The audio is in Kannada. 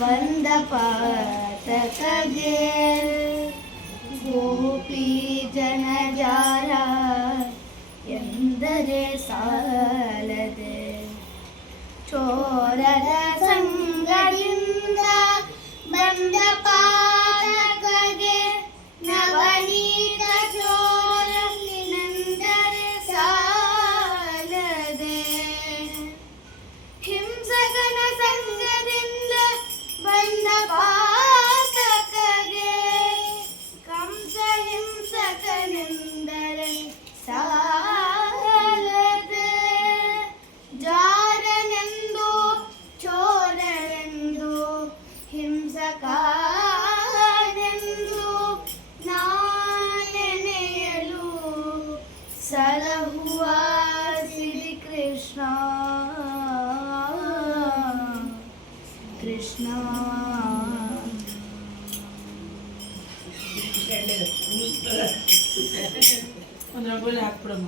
ಬಂದ ಪಾತಕಗೆ ಗೋಪಿ ಜನಜಾಲ ಎಂದರೆ ಸಾಲದೆ ಚೋರರ ಸಂಗದಿಂದ ಬಂದ ಪಾತಕಗೆ ನವನೀತ ಚೋರನೆಂದರೆ ಸಾಲದೆ ಹಿಂಸಕನ ಸಂಗದಿಂದ ಬಂದ ಪಾತಕಗೆ ಕಂಸ ಹಿಂಸಕನೆಂದರೆ ಸಾಲದೆ ಜಾರನೆಂದು ಚೋರನೆಂದು ಹಿಂಸಕನೆಂದು ನಾನೆನೆಯಲು ಸಲಹುವ ಶ್ರೀ ಕೃಷ್ಣ ಕೃಷ್ಣ ಒಂದು ರಂಗೋಲಿ ಹಾಕ್ಬಿಡಮ್ಮ.